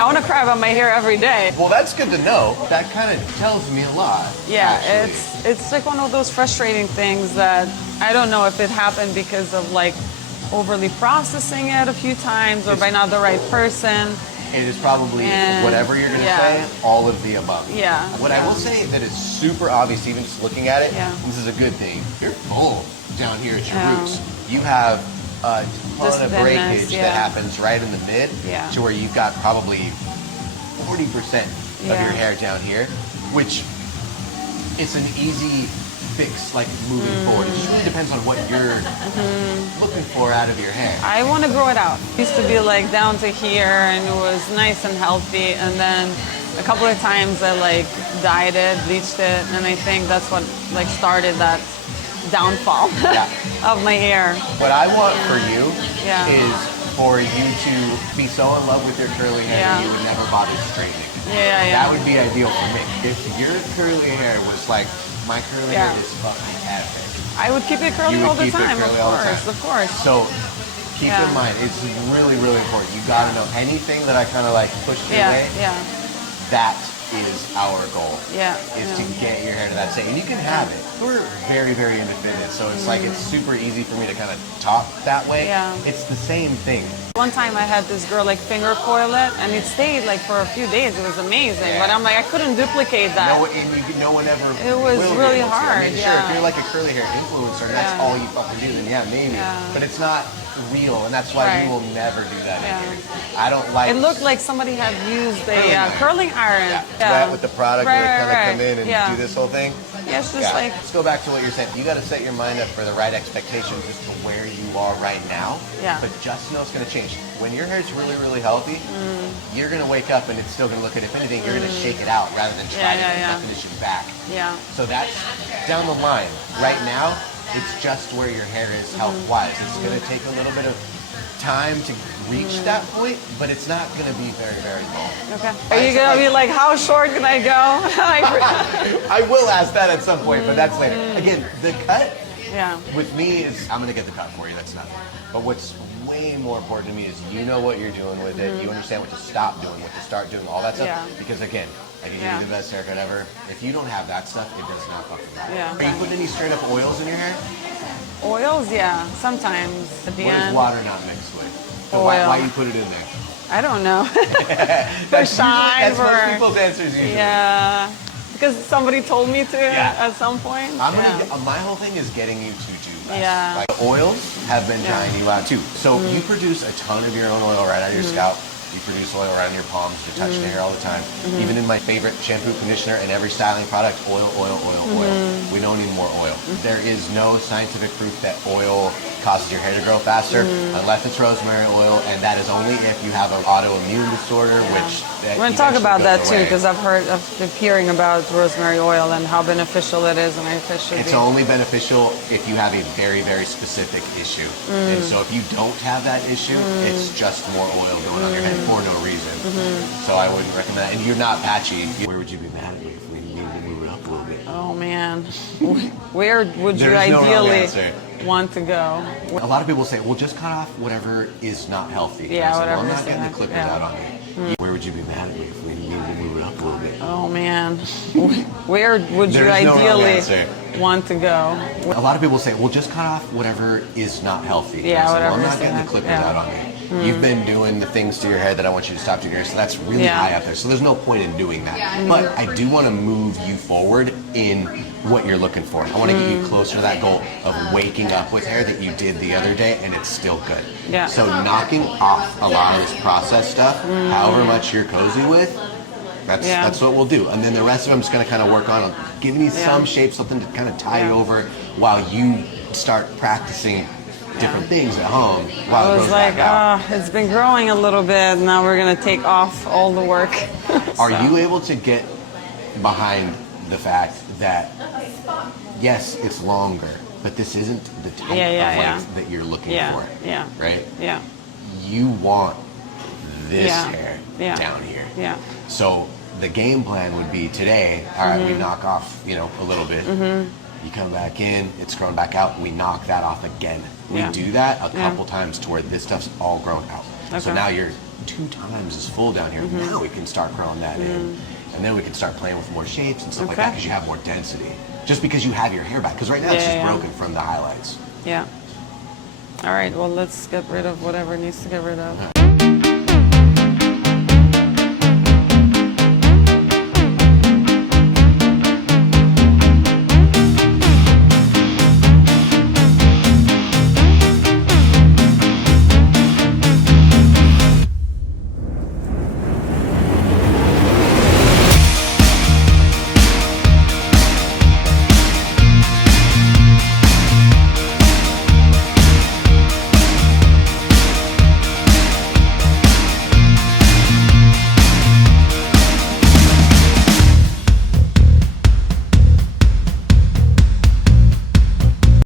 I want to cry about my hair every day. Well, that's good to know. That kind of tells me a lot. Yeah, actually. it's like one of those frustrating things that I don't know if it happened because of like overly processing it a few times or by not the right person. It is probably whatever you're going to say, all of the above. Yeah. What I will say that is super obvious, even just looking at it, this is a good thing. You're full down here at your roots. You have a ton of breakage that happens right in the mid to where you've got probably 40% of your hair down here, which it's an easy fix, like moving forward. It just really depends on what you're looking for out of your hair. I want to grow it out. It used to be like down to here and it was nice and healthy, and then a couple of times I like dyed it, bleached it, and I think that's what like started that downfall of my hair. What I want for you is for you to be so in love with your curly hair that you would never bother straightening. That would be ideal for me. If your curly hair was like, my curly hair is fucking epic, I would keep it curly all the time, of course. So keep in mind, it's really, really important. You gotta know anything that I kind of like pushed your way. That is our goal. Is to get your hair to that state, and you can have it. We're very, very independent, so it's like it's super easy for me to kind of talk that way. It's the same thing. One time I had this girl like finger coil it, and it stayed like for a few days. It was amazing, but I'm like I couldn't duplicate that. No one ever. It was really hard. I mean, sure, if you're like a curly hair influencer and that's all you fucking do, then maybe. But it's not real, and that's why you will never do that in here. I don't like. It looked like somebody had used a curling iron. With the product where they kind of come in and do this whole thing. It's just like. Let's go back to what you're saying. You got to set your mind up for the right expectations as to where you are right now. But just know it's going to change. When your hair's really, really healthy, you're going to wake up and it's still going to look at, if anything, you're going to shake it out rather than try to definition back. So that's down the line. Right now, it's just where your hair is health-wise. It's going to take a little bit of time to reach that point, but it's not going to be very, very long. Okay. Are you going to be like, how short can I go? I will ask that at some point, but that's later. Again, the cut with me is, I'm going to get the cut for you, that's nothing. But what's way more important to me is you know what you're doing with it, you understand what to stop doing, what to start doing, all that stuff. Because again, I can give you the best haircut ever. If you don't have that stuff, it does not fucking matter. Are you putting any straight up oils in your hair? Oils, sometimes. At the what end. Is water not mixed with? Oil. Why you put it in there? I don't know. For shine. That's most people's answers usually. Yeah. Because somebody told me to at some point. My whole thing is getting you to do less. Like oils have been drying you out too. So you produce a ton of your own oil right out of your scalp. You produce oil around your palms to touch the hair all the time. Even in my favorite shampoo, conditioner, and every styling product, oil, oil, oil, oil. We don't need more oil. There is no scientific proof that oil causes your hair to grow faster, unless it's rosemary oil, and that is only if you have an autoimmune disorder, which we're going to talk about that too, because I've been hearing about rosemary oil and how beneficial it is, and I think it should It's only beneficial if you have a very, very specific issue. And so if you don't have that issue, it's just more oil going on your head for no reason. So I wouldn't recommend that. And you're not patchy. Where would you be mad at me if we needed to move it up a little bit? Oh man, where would you ideally want to go? A lot of people say, well, just cut off whatever is not healthy. Whatever. Well, I'm not getting the clippers out on you. Where would you be mad at me if we needed to move it up a little bit? Oh man, where would you ideally want to go? A lot of people say, well, just cut off whatever is not healthy. Whatever. Well, I'm not getting the clippers out on you. You've been doing the things to your hair that I want you to stop to your hair, so that's really high up there. So there's no point in doing that. But I do want to move you forward in what you're looking for. I want to get you closer to that goal of waking up with hair that you did the other day and it's still good. So knocking off a lot of this processed stuff, however much you're cozy with, that's what we'll do. And then the rest of them just going to kind of work on giving you some shape, something to kind of tie you over while you start practicing different things at home while I was like, it's been growing a little bit, now we're going to take off all the work. Are you able to get behind the fact that, yes, it's longer, but this isn't the type of length that you're looking for? Right? You want this hair down here. So the game plan would be today, all right, we knock off, a little bit. You come back in, it's grown back out, we knock that off again. We do that a couple times to where this stuff's all grown out. So now you're 2 times as full down here. Now we can start curling that in. And then we can start playing with more shapes and stuff like that because you have more density. Just because you have your hair back. Because right now it's just broken from the highlights. Yeah. All right, well, let's get rid of whatever needs to get rid of.